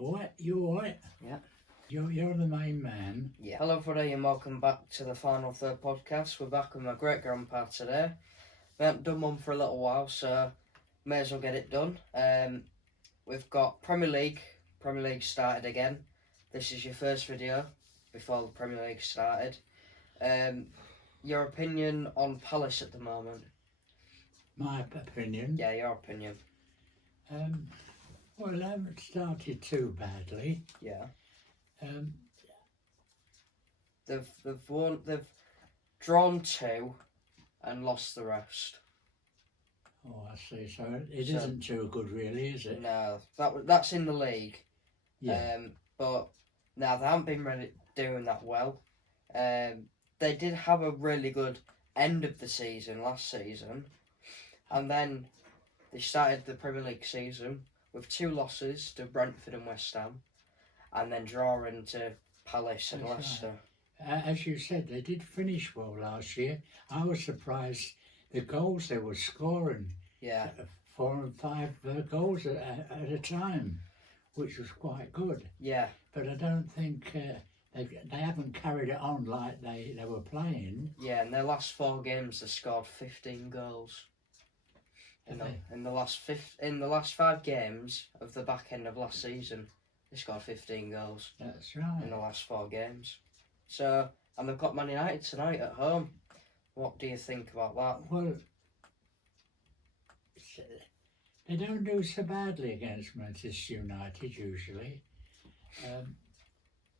What? You alright? Yeah. You're the main man. Yeah. Hello everybody and welcome back to the Final Third podcast. We're back with my great grandpa today. We haven't done one for a little while, so may as well get it done. We've got Premier League. Premier League started again. This is your first video before the Premier League started. Your opinion on Palace at the moment? My opinion. Yeah, your opinion. Well, they haven't started too badly. Yeah. Um, They've drawn 2 and lost the rest. oh, I see. So it isn't too good, really, is it? No, that's in the league. Yeah. But now they haven't been really doing that well. They did have a really good end of the season last season, and then they started the Premier League season with 2 losses to Brentford and West Ham, and then drawing to Palace and That's Leicester. right. As you said, they did finish well last year. I was surprised the goals they were scoring. Yeah, 4 and 5 goals at a time, which was quite good. yeah, But I don't think they haven't carried it on like they were playing. yeah. In their last 4 games, they scored 15 goals. In the last 5 games of the back end of last season, they scored 15 goals. That's right. In the last 4 games. So, and they've got Man United tonight at home. What do you think about that? Well, they don't do so badly against Manchester United usually.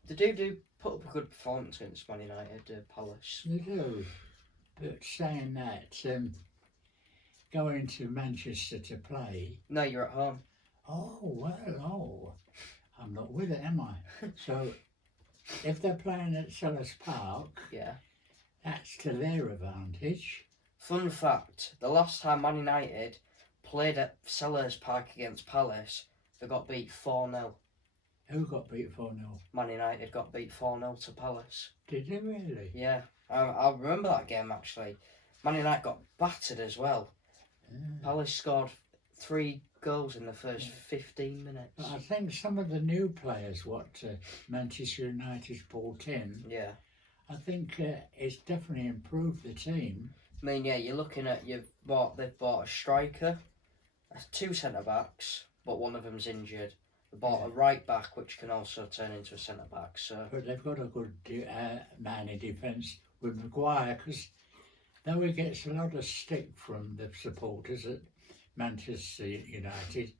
They do put up a good performance against Man United, Palace. They do. But saying that, going to Manchester to play, No, you're at home. I'm not with it, am I? So, if they're playing at Selhurst Park, Yeah. that's to their advantage. Fun fact, the last time Man United played at Selhurst Park against Palace, they got beat 4-0. Who got beat 4-0? Man United got beat 4-0 to Palace. Did they really? Yeah, I remember that game actually. Man United got battered as well. Palace scored 3 goals in the first 15 minutes. But I think some of the new players Manchester United's brought in, Yeah. I think it's definitely improved the team. I mean, yeah, you're looking at they've bought a striker, 2 centre backs, but one of them's injured. They bought a right back, which can also turn into a centre back. So, But they've got a good man in defence with Maguire, because though he gets a lot of stick from the supporters at Manchester United,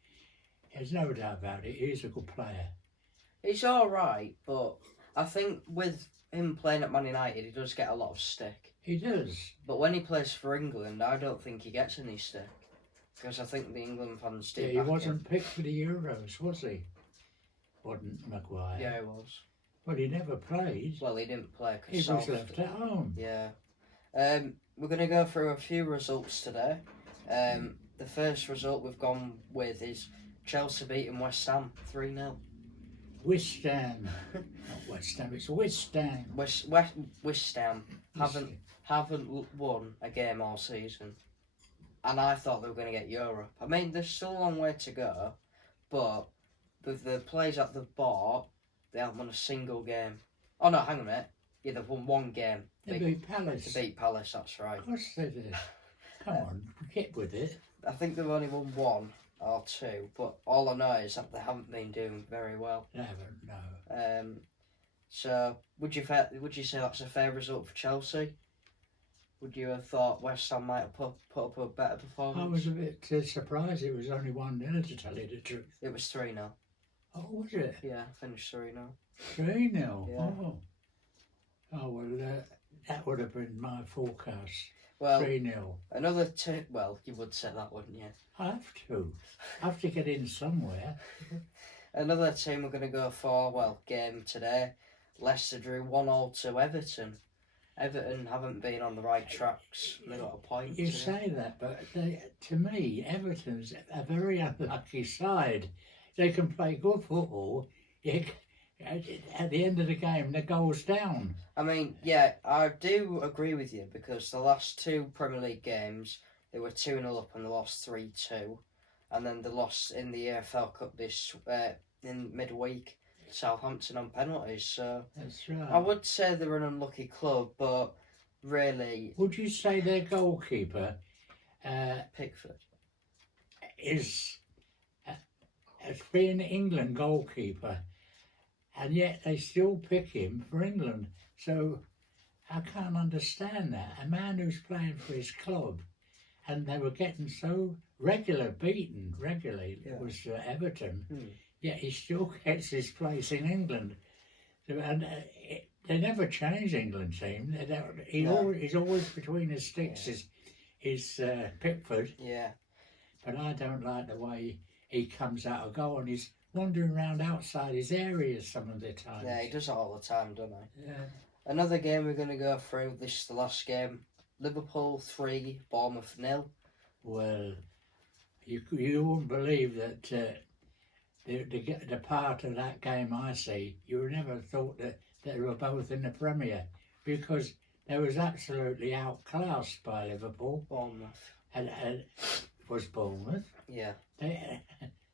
there's no doubt about it, he's a good player. he's all right, but I think with him playing at Man United, he does get a lot of stick. He does. But when he plays for England, I don't think he gets any stick, because I think the England fans do. Yeah, he wasn't picked for the Euros, was he? Wasn't Maguire? Yeah, he was. Well, he never played. Well, he didn't play He because was left at home. Yeah. We're going to go through a few results today. The first result we've gone with is Chelsea beating West Ham 3-0. West Ham. Not West Ham, it's West Ham. West Ham haven't won a game all season. And I thought they were going to get Europe. I mean, there's still a long way to go, but with the players that they've bought, they haven't won a single game. Oh no, hang on a minute. Yeah, they've won 1 game. They beat Palace. They beat Palace, that's right. Of course they did. Come on, get with it. I think they've only won 1 or 2, but all I know is that they haven't been doing very well. They haven't, no. So would you say that's a fair result for Chelsea? Would you have thought West Ham might have put up a better performance? I was a bit surprised it was only 1-0, to tell you the truth. It was 3-0. Oh, was it? Yeah, finished 3-0. 3-0? Yeah. Oh, well, that would have been my forecast. Well, 3-0. another well, you would say that, wouldn't you? I have to get in somewhere. Another team we're going to go for, game today. Leicester drew 1-1 to Everton. Everton haven't been on the right tracks. They got a point. You say that, but to me, Everton's a very unlucky side. They can play good football. At the end of the game, the goal's down. I mean, yeah, I do agree with you, because the last 2 Premier League games, they were 2-0 up and they lost 3-2. And then they lost in the EFL Cup in midweek. Southampton on penalties. So That's right. I would say they're an unlucky club, but really, Would you say their goalkeeper Pickford. is has been England goalkeeper, and yet they still pick him for England? So I can't understand that. A man who's playing for his club, and they were getting so beaten regularly, Yeah. was Everton, Hmm. yet he still gets his place in England. So, and they never change England team. No. He's always between the sticks. Yeah. Is Pickford, Yeah, but I don't like the way he comes out of goal and he's wandering around outside his area some of the time. yeah, he does it all the time, doesn't he? Yeah. Another game we're going to go through. This is the last game. Liverpool 3, Bournemouth 0. Well, you wouldn't believe that the part of that game I see, you would never thought that they were both in the Premier, because they was absolutely outclassed by Liverpool Bournemouth. and was Bournemouth. Yeah,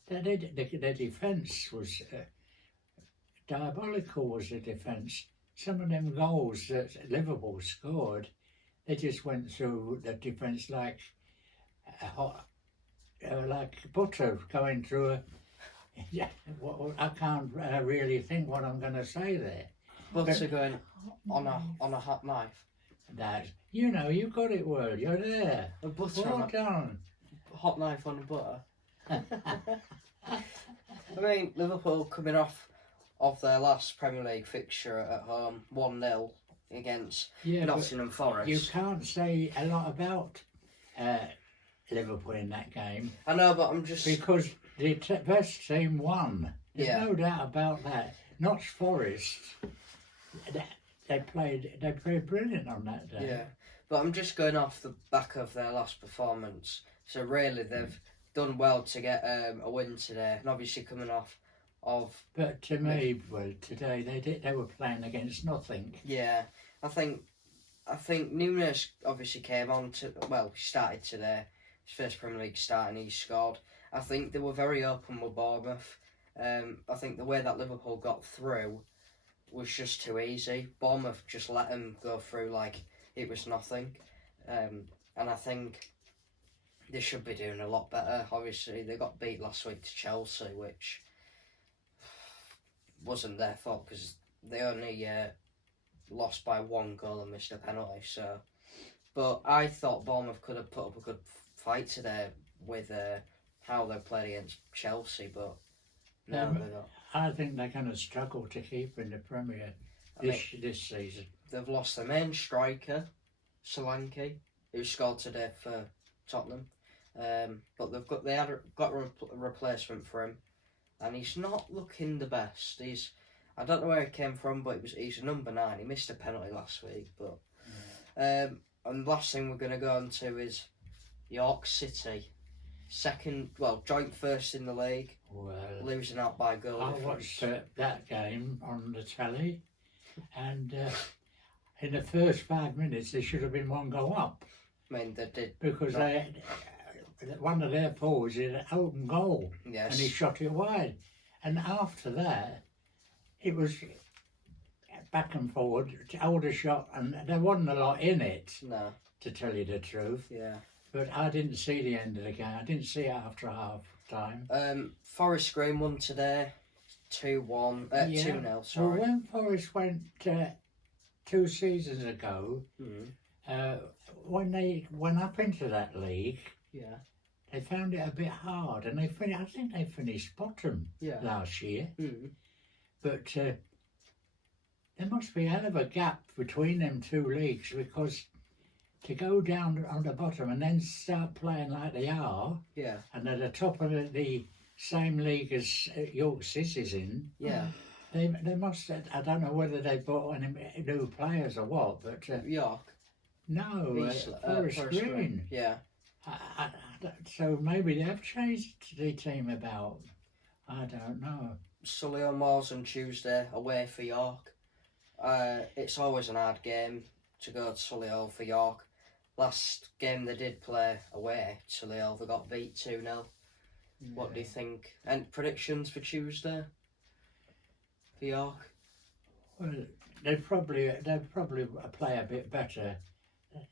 Their defence was diabolical. Was the defence? Some of them goals that Liverpool scored, they just went through the defence like butter going through a. Yeah, I can't really think what I'm going to say there. butter going on a hot knife. That you got it well. You're there. A butter Well on done. a hot knife on butter. I mean, Liverpool coming off of their last Premier League fixture at home, 1-0 against Yeah, but Nottingham Forest. you can't say a lot about Liverpool in that game I know, but I'm just because the best team won. There's Yeah. no doubt about that. Notts Forest, they played brilliant on that day. yeah. But I'm just going off the back of their last performance. So really, they've done well to get a win today, and obviously coming off of But to me, well, today they were playing against nothing. yeah. I think Nunes obviously came on to he started today. His first Premier League start and he scored. I think they were very open with Bournemouth. I think the way that Liverpool got through was just too easy. Bournemouth just let them go through like it was nothing. And I think they should be doing a lot better. Obviously, they got beat last week to Chelsea, which wasn't their fault because they only lost by 1 goal and missed a penalty. So, but I thought Bournemouth could have put up a good fight today with how they played against Chelsea, but no, they don't. I think they're going to struggle to keep in the Premier this season. They've lost their main striker, Solanke, who scored today for Tottenham. But they had got a replacement for him, and he's not looking the best. I don't know where he came from, but he's a number 9. He missed a penalty last week, but and the last thing we're going to go on to is York City, joint first in the league, Well, losing out by goal I difference. watched that game on the telly, and in the first 5 minutes there should have been 1 goal up I mean, they did. because one of their forwards had an open goal Yes. and he shot it wide, and after that it was back and forward, older shot, and there wasn't a lot in it, No. to tell you the truth. Yeah. But I didn't see the end of the game. I didn't see it after half time. Forest Green won today, 2-1, 2-0. Well, Sorry. when Forest went 2 seasons ago, Mhm. when they went up into that league, Yeah. they found it a bit hard, and I think they finished bottom Yeah. last year. Mm. But there must be a hell of a gap between them 2 leagues, because to go down on the bottom and then start playing like they are, Yeah. and at the top of the same league as York City's in, Yeah. they must. I don't know whether they bought any new players or what, but York. no, Forest Green. Yeah. So maybe they've changed the team about. I don't know. Solihull Moors on Tuesday, away for York. It's always an hard game to go to Solihull for York. Last game they did play away, Solihull, they got beat 2-0. What do you think? And predictions for Tuesday? for York? Well, they'd probably play a bit better,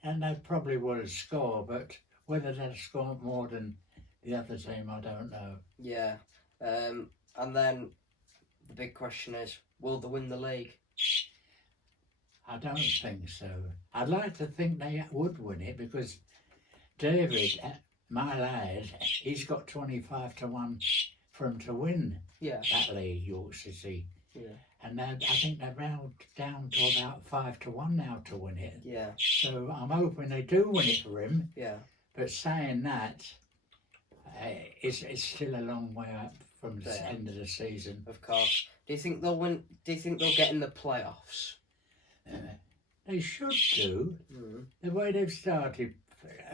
and they probably would score. But whether they'd score more than the other team, I don't know. Yeah. And then the big question is, will they win the league? I don't think so. I'd like to think they would win it because David, my lad, he's got 25-1 for him to win Yeah. that league, York City. Yeah. And I think they're round down to about 5-1 now to win it. Yeah. So I'm hoping they do win it for him. Yeah. But saying that, it's still a long way up from the Yeah. end of the season. Of course. Do you think they'll win? Do you think they'll get in the playoffs? They should do. Mm. The way they've started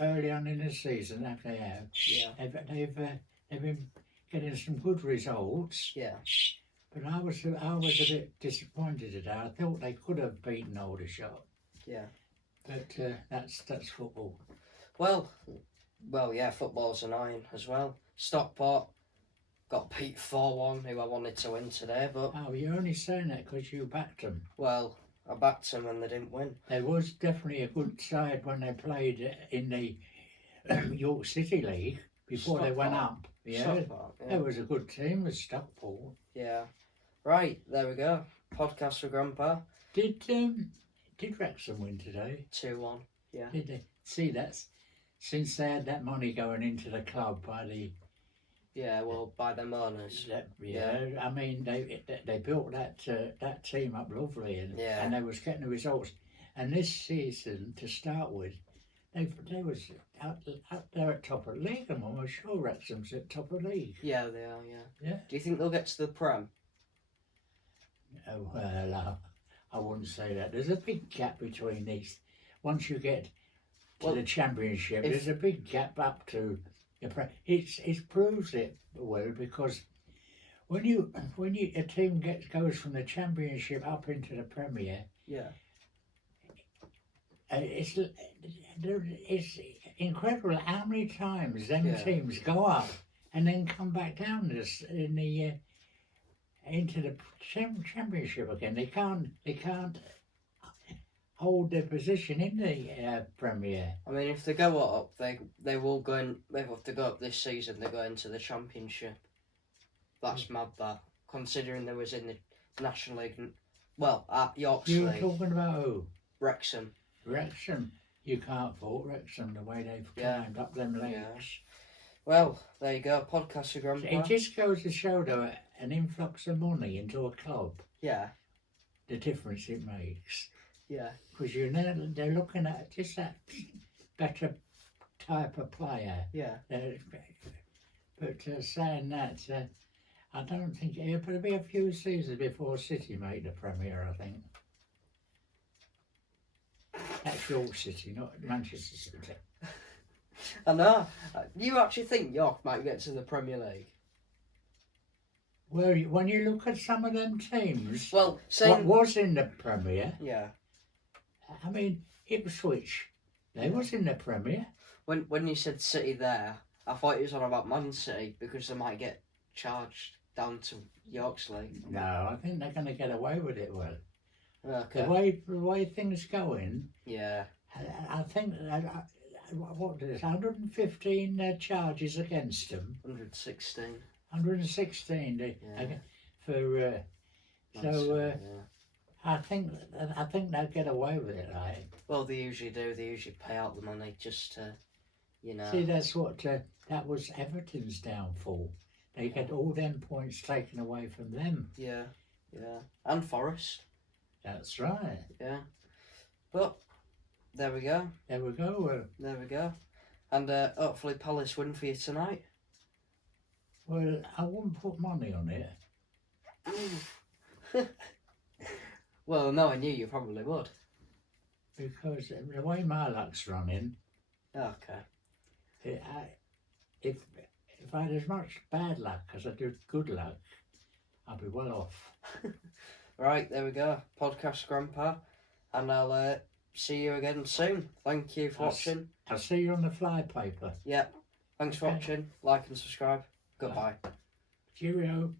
early on in the season, that they have, Yeah. they've been getting some good results. Yeah. But I was a bit disappointed today. I thought they could have beaten Aldershot. Yeah. But that's football. Well, yeah. Football's annoying as well. Stockport got beat 4-1, who I wanted to win today, but Oh, you're only saying that because you backed them. well, I backed them and they didn't win. There was definitely a good side when they played in the York City League before they went Stockport. up. Yeah, Stockport. Yeah. there was a good team with Stockport. Yeah. Right, there we go. Podcast for Grandpa. Did Wrexham win today? 2-1. Did they? See, that's since they had that money going into the club by the Yeah, well, by them owners. I mean they built that team up lovely and Yeah. and they was getting the results. And this season to start with, they was out there at top of the league. I'm almost sure Wrexham's at top of the league. Yeah, they are, yeah. Yeah. Do you think they'll get to the Prem? Oh, well, I wouldn't say that. There's a big gap between these. Once you get to Well, the Championship, if- there's a big gap up to the it proves it well because when a team goes from the Championship up into the Premier, Yeah. it's incredible how many times them Yeah. teams go up and then come back down into the Championship again. They can't hold their position in the Premier. I mean, if they go up, they will go in. If they go up this season, they go into the Championship. That's mad, that. Considering they was in the National League, at Yorkshire You're League, talking about who? Wrexham. Wrexham. You can't fault Wrexham the way they've Yeah. climbed up them leagues. Yeah. Well, there you go. Podcast for Grandpa. It just goes to show though an influx of money into a club, Yeah. the difference it makes. Yeah. Because they're looking at just that better type of player. Yeah. But saying that, I don't think it'll be a few seasons before City make the Premier. I think that's York City, not Manchester City. I know. You actually think York might get to the Premier League? Well, when you look at some of them teams, Well, what saying was in the Premier, yeah. I mean, Ipswich, they was in the Premier. When you said City there, I thought it was on about Man City because they might get charged down to York's League. No, I think they're going to get away with it well. Okay. The way things going, Yeah. I think what is 115 charges against them, 116. 116 Yeah. for. Man So City, yeah. I think they'll get away with it. Right? Well, they usually do. They usually pay out the money just to, you know. See, that's what that was Everton's downfall. They get all them points taken away from them. Yeah. Yeah. And Forest. That's right. Yeah. But there we go. There we go. There we go. And hopefully Palace win for you tonight. Well, I wouldn't put money on it. Well, knowing you probably would. Because the way my luck's running, Okay. if I had as much bad luck as I do good luck, I'd be well off. Right, there we go. Podcast Grandpa. And I'll see you again soon. Thank you for watching. I'll see you on the flypaper. Yep. Thanks for Okay. watching. Like and subscribe. Goodbye. Cheerio.